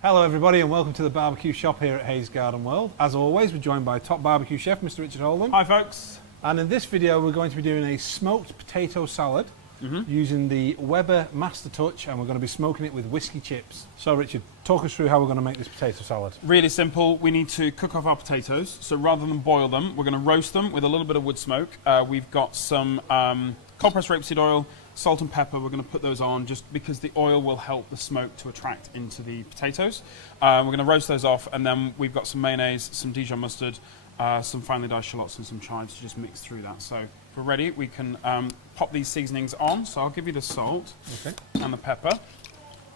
Hello everybody and welcome to the barbecue shop here at Hayes Garden World. As always, we're joined by top barbecue chef Mr. Richard Holden. Hi folks. And in this video we're going to be doing a smoked potato salad using the Weber Master Touch, and we're going to be smoking it with whiskey chips. So Richard, talk us through how we're going to make this potato salad. Really simple. We need to cook off our potatoes. So rather than boil them, we're going to roast them with a little bit of wood smoke. We've got some cold pressed rapeseed oil, salt and pepper. We're going to put those on just because the oil will help the smoke to attract into the potatoes. We're going to roast those off, and then we've got some mayonnaise, some Dijon mustard, some finely diced shallots and some chives to just mix through that. So if we're ready, we can pop these seasonings on. So I'll give you the salt and the pepper.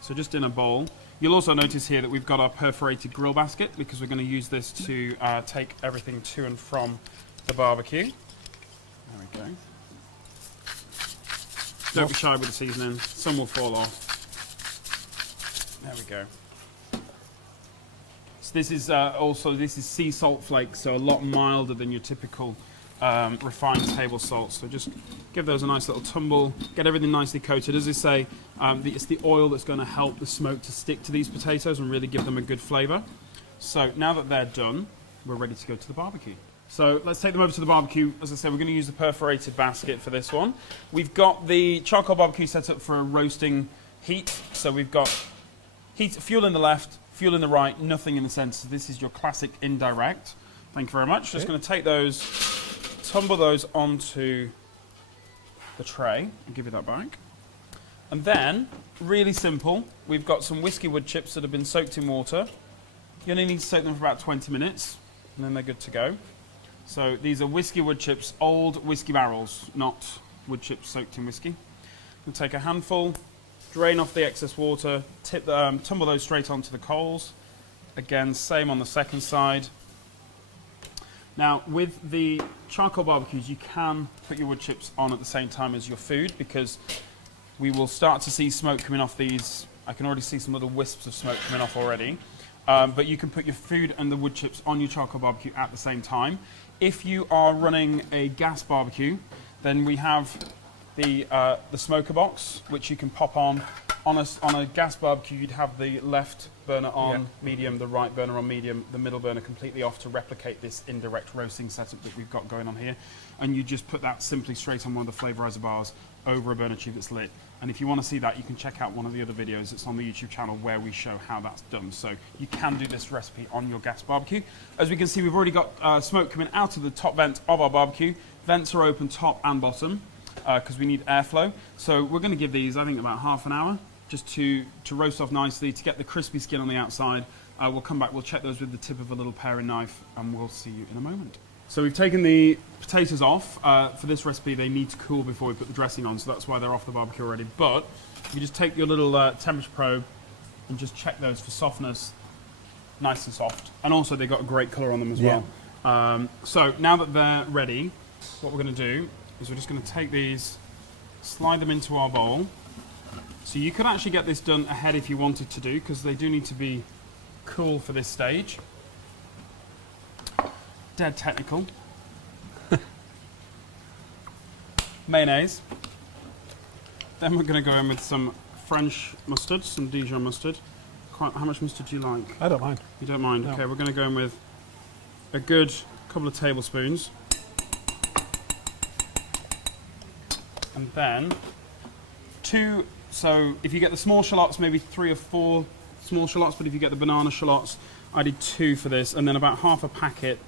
So just in a bowl. You'll also notice here that we've got our perforated grill basket because we're going to use this to take everything to and from the barbecue. There we go. Don't be shy with the seasoning, some will fall off. There we go. So this is this is sea salt flakes, so a lot milder than your typical refined table salt. So just give those a nice little tumble, get everything nicely coated. As I say, it's the oil that's going to help the smoke to stick to these potatoes and really give them a good flavour. So now that they're done, we're ready to go to the barbecue. So let's take them over to the barbecue. As I said, we're going to use the perforated basket for this one. We've got the charcoal barbecue set up for a roasting heat. So we've got fuel in the left, fuel in the right, nothing in the centre. So this is your classic indirect. Thank you very much. Okay. Just going to take those, tumble those onto the tray. I'll give you that back. And then, really simple, we've got some whiskey wood chips that have been soaked in water. You only need to soak them for about 20 minutes, and then they're good to go. So these are whiskey wood chips, old whiskey barrels, not wood chips soaked in whiskey. We'll take a handful, drain off the excess water, tumble those straight onto the coals. Again, same on the second side. Now, with the charcoal barbecues, you can put your wood chips on at the same time as your food because we will start to see smoke coming off these. I can already see some little wisps of smoke coming off already. But you can put your food and the wood chips on your charcoal barbecue at the same time. If you are running a gas barbecue, then we have the smoker box, which you can pop on. On a gas barbecue, you'd have the left burner on medium, the right burner on medium, the middle burner completely off to replicate this indirect roasting setup that we've got going on here. And you just put that simply straight on one of the flavorizer bars over a burner tube that's lit. And if you want to see that, you can check out one of the other videos that's on the YouTube channel where we show how that's done. So you can do this recipe on your gas barbecue. As we can see, we've already got smoke coming out of the top vent of our barbecue. Vents are open top and bottom because we need airflow. So we're going to give these, I think, about half an hour just to roast off nicely, to get the crispy skin on the outside. We'll come back, we'll check those with the tip of a little paring knife, and we'll see you in a moment. So we've taken the potatoes off. For this recipe, they need to cool before we put the dressing on, so that's why they're off the barbecue already. But you just take your little temperature probe and just check those for softness, nice and soft. And also they've got a great colour on them as well. So now that they're ready, what we're going to do is we're just going to take these, slide them into our bowl. So you could actually get this done ahead if you wanted to do, because they do need to be cool for this stage. Dead technical. Mayonnaise. Then we're going to go in with some French mustard, some Dijon mustard. How much mustard do you like? I don't mind. You don't mind? No. Okay, we're going to go in with a good couple of tablespoons. And then so if you get the small shallots, maybe 3 or 4 small shallots, but if you get the banana shallots, I did 2 for this, and then about half a packet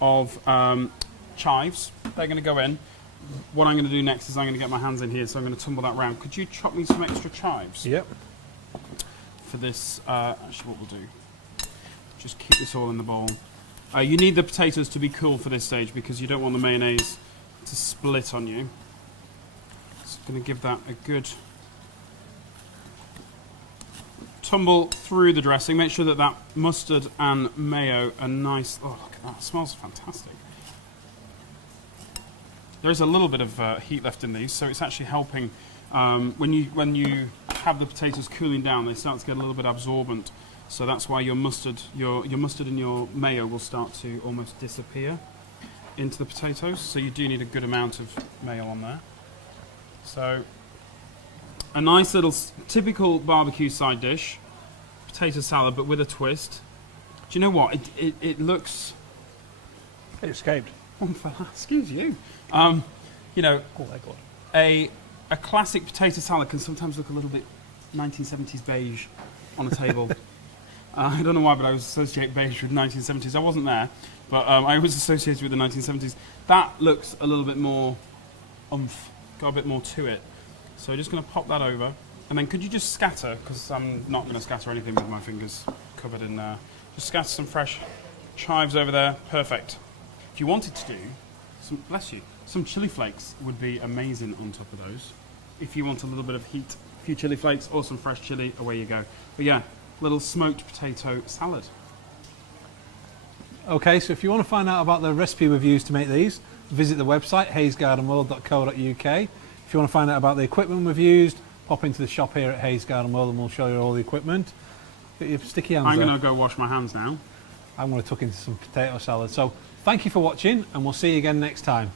of chives. They're going to go in. What I'm going to do next is I'm going to get my hands in here, so I'm going to tumble that round. Could you chop me some extra chives? Yep. For this, actually what we'll do, just keep this all in the bowl. You need the potatoes to be cool for this stage because you don't want the mayonnaise to split on you. So I'm going to give that a good tumble through the dressing. Make sure that that mustard and mayo are nice. Oh, look at that, it smells fantastic. There is a little bit of heat left in these, so it's actually helping. When you have the potatoes cooling down, they start to get a little bit absorbent. So that's why your mustard and your mayo will start to almost disappear into the potatoes. So you do need a good amount of mayo on there. So a nice little typical barbecue side dish. potato salad, but with a twist. Do you know what? It looks... It escaped. Excuse you. You know, Oh my God. a classic potato salad can sometimes look a little bit 1970s beige on a table. I don't know why, but I always associate beige with 1970s. I wasn't there, but I always associated with the 1970s. That looks a little bit more oomph, got a bit more to it. So just going to pop that over. And then could you just scatter, because I'm not going to scatter anything with my fingers covered in there. Just scatter some fresh chives over there. Perfect. If you wanted to do some, bless you, some chili flakes would be amazing on top of those. If you want a little bit of heat, a few chili flakes or some fresh chili, away you go. But yeah, little smoked potato salad. Okay, so if you want to find out about the recipe we've used to make these, visit the website hayesgardenworld.co.uk. If you want to find out about the equipment we've used, pop into the shop here at Hayes Garden World and we'll show you all the equipment. Get your sticky hands I'm there. going to go wash my hands now. I'm going to tuck into some potato salad. So thank you for watching and we'll see you again next time.